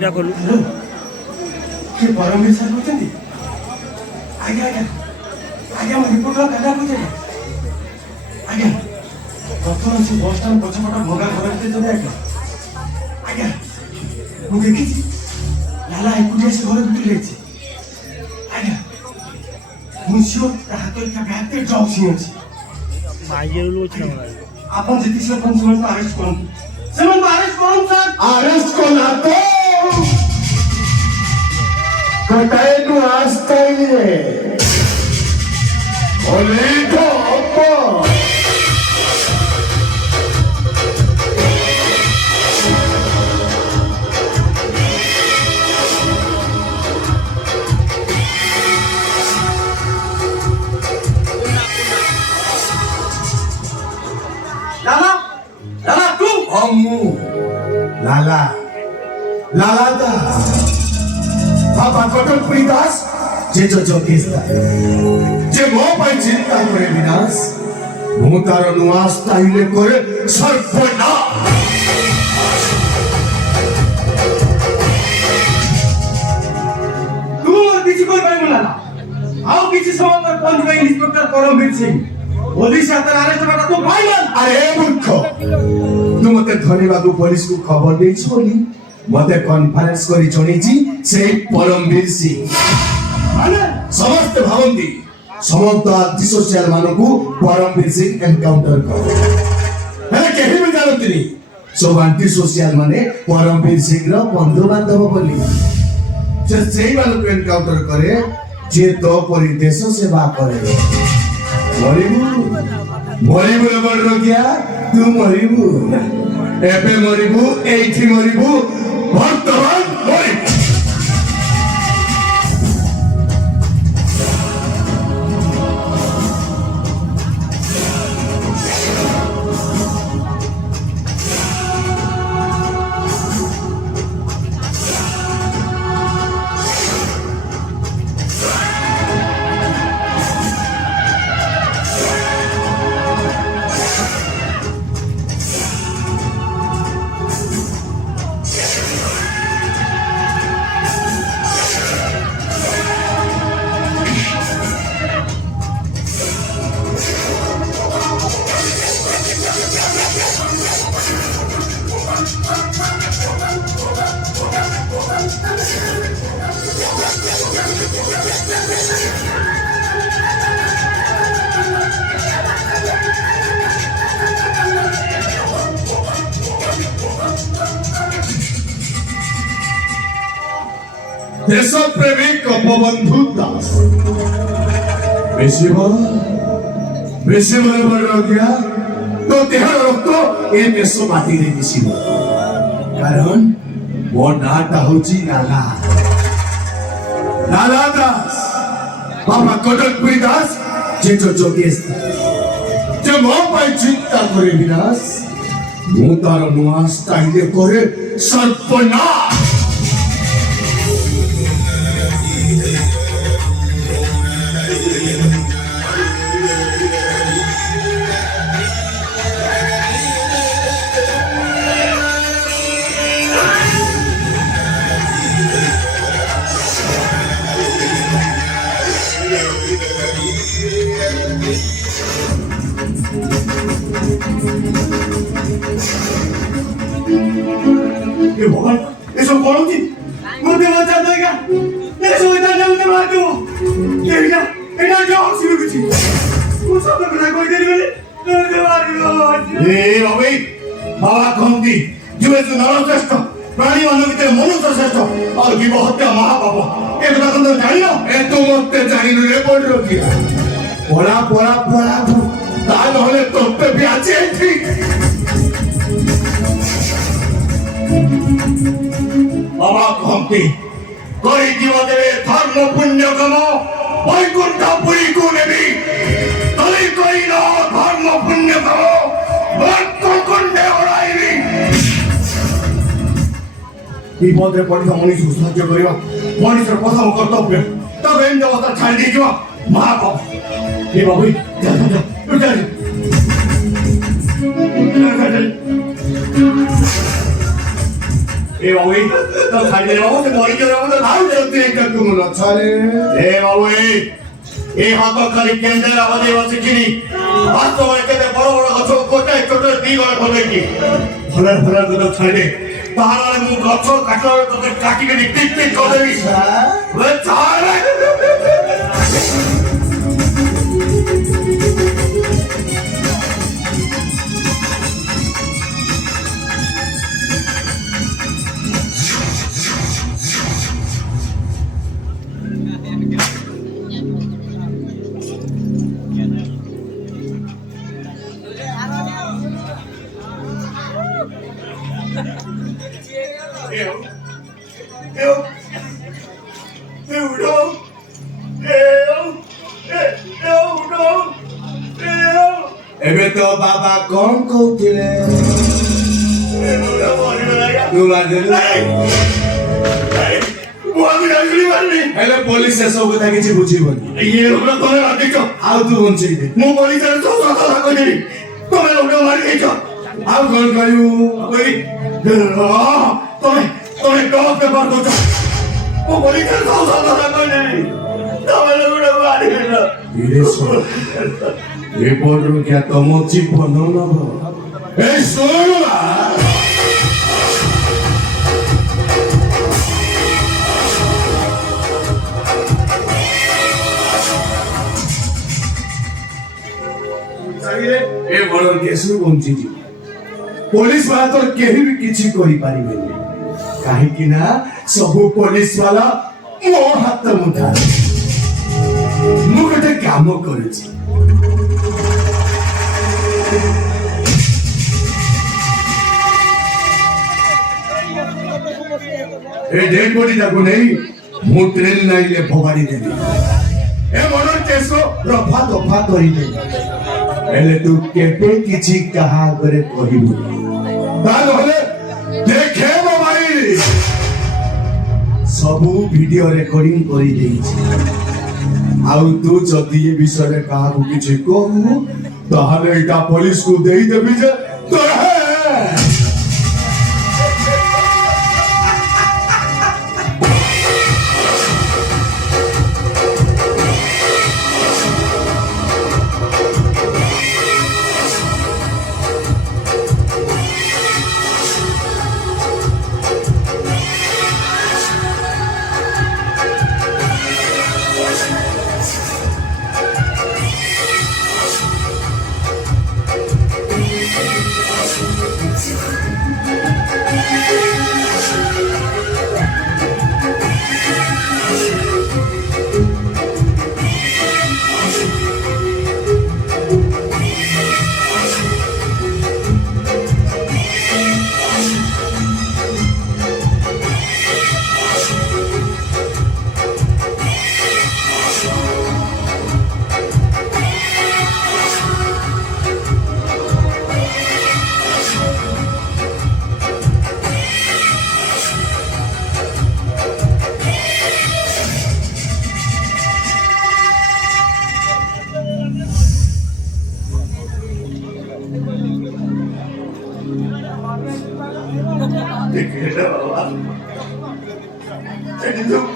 क्या करू के परमेश्वर सर होचंदी आगे आगे आगे हम रिपोर्ट ला काढा होचे आगे प्रथम से बस स्टैंड पछपटा भंगा घर के चले आगे मु देखी लाला एकुटिया से घर भितर लेछि आगे मुसियो हाथ का बैग पे जॉब सी अछि माजे लोच ना आपण जति से अपन समझ अरेस्ट करन समझ अरेस्ट करन सर अरेस्ट को ना तो कटाई तू आस्ता ही है बोले तो अप्पा लाला लाला तू अम्मू लाला लाला दा बाबा कटकपुरी दास जे जोगेस्ता जे मो पाई चिंता करे विनाश मु तार नुआ स्टाइल करे सर्वना तू और किसी कोई भाई लाला आओ किसी समय पर पंच भाई इंस्पेक्टर परमवीर सिंह पुलिस आतर अरेस्ट बाटा तो भाई मान अरे मूर्ख तू मते धन्यवाद पुलिस को खबर देछ बोली मते कॉन्फ्रेंस करी जणीची से परमवीर सिंह माने समस्त भावंती समस्त डिसोसियल मानकू परमवीर सिंह एनकाउंटर कर हेले केही भी जानतनी सब एंटी सोशल माने परमवीर सिंह रो बंधु बांधव बोली जे सेही मानकू एनकाउंटर करे जे तो परि देश सेवा करे मरिबू बड़ रोगिया तू मरिबू एबे मरिबू एठी मरिबू वर्तमान मरिबू देश प्रेमिक अपबंधु दास बेसी बड़ बड़ गया तो देहर रक्त ए देश माटी रे मिसिब कारण वो नाटा होची लाला लाला दास बाबा कटकपुरी दास जे जोगेस्ता जे मो पाई चिंता करे विनाश मु तार नुआ स्टाइल करे सर्वनाश ये भगवान ये सब कौन थी मुझे बचा देगा ये सब इधर जाओ तो मार दो ये क्या इधर जाओ सिर्फ कुछ वो सब तो बिना कोई देरी में दे मार दो ए भाई बाबा कहती जीवे जो नरश्रेष्ठ प्राणी मान भीतर मनुष्य श्रेष्ठ और जीव हत्या महापाप ए कथा तुम जानी नो ए तो मते जानी रे बोल रखी पड़ा पड़ा पड़ा ता नहले तोते भी आछे ठीक बाबा कहती कोई जीवन धर्म पुण्य कम वैकुंठ पुरी को नेबी तले कोई न धर्म पुण्य कम वैकुंठे ओराइबी विपदे पड़िया मनीष को साहाय्य करियो मनीषर प्रथम कर्तव्य तब एन देवता छाड़ी दीजियो महापाप ये बाबू जा जा जा ए बाबू तो खाली दे बाबू से मरी गयो बाबू ଆଉ ଯଦି ଏଟାକୁ ମୁଁ ନଛାରେ ए बाबू ए हाथ खाली केंद्र आवाज बसिकिनी वास्तव में केते बड़ बड़ गछ कोटे कोटे दी गळ खोले की भला भला गुण छाड़े पहाड़ में मु गछ काटो तो काटी के टिक टिक कर देबी वे छाड़े ଏବେ ତ ବାବା କଣ କହୁଥିଲେ ତୁ ମାରିଦେଲୁ ହେଲେ ପୋଲିସ ଏସବୁ କଥା କିଛି ବୁଝିବନି ଆଉ ତୁ ବଞ୍ଚେଇ ଦେ ମୁଁ ପୋଲିସରେ ତ ସତ କହିଦେଲି ତମେ ଗୋଟେ ମାରି ଦେଇଛ ଆଉ କଣ କରିବୁ ତମେ ତମେ ଡକ୍ ପେପର କରୁଛ ମୁଁ ପୋଲିସରେ ତ ସତ କହିଦେଲି ତମେ ଗୋଟେ ମାରି ଦେଇଛ ରିପୋର୍ଟରୁ କିଆ ତମ ଜୀବନ ନବ ଏ ଶୁଣ ଏ ବଡ଼ କେସରୁ ବଞ୍ଚିଯିବ ପୋଲିସ ବାଲା ତ କେହି ବି କିଛି କରିପାରିବେନି କାହିଁକି ନା ସବୁ ପୋଲିସ ବାଲା ମୋ ହାତ ମୁଠା ମୁଁ ଗୋଟେ କାମ କରିଛି ए डेड बॉडी टाकू नहीं मु ट्रेन लाइन फोगाड़ी देबी ए मर्डर केस को रफा दफा करी दे एले तू केबे किछि कहा करे कहिबु ताल होले देखे मोबाइल सबू वीडियो रिकॉर्डिंग करी देइछि आउ तू जदी ए विषय कहा किछि कहू ताहले एटा पुलिस को देई देबी जे तो है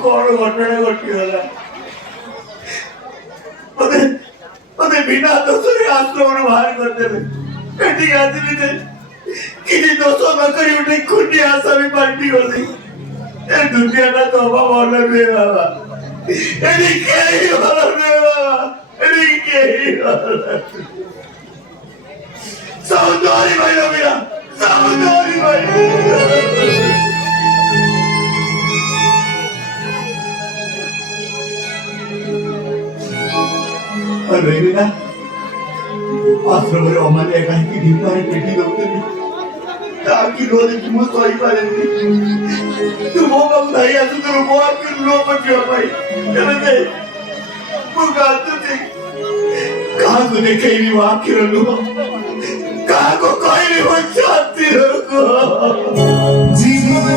कौन घटना घटीगला मते बिना दोष आश्रम बाहर करदेले एटी आदिली जे किसी दोष न करी उठे खुटी आशा भी पार्टी गली ए दुनिया ना तो बाबा बे बाबा एटी केही होला बे बाबा एटी केही होला सौंदर्य भाई मेरा सौंदर्य भाई अरे ना आश्रम रे अमाने कहीं की ढीपारे पेटी दउतनी ताकि रोने की मु सही पारेनी तू मो बाबू भाई आसु तो मो आपके लो पटियो भाई चले दे मु गातो थी कहां को देखे नहीं वो आपके लो कहां को कोई नहीं वो चाहती हो को जीवन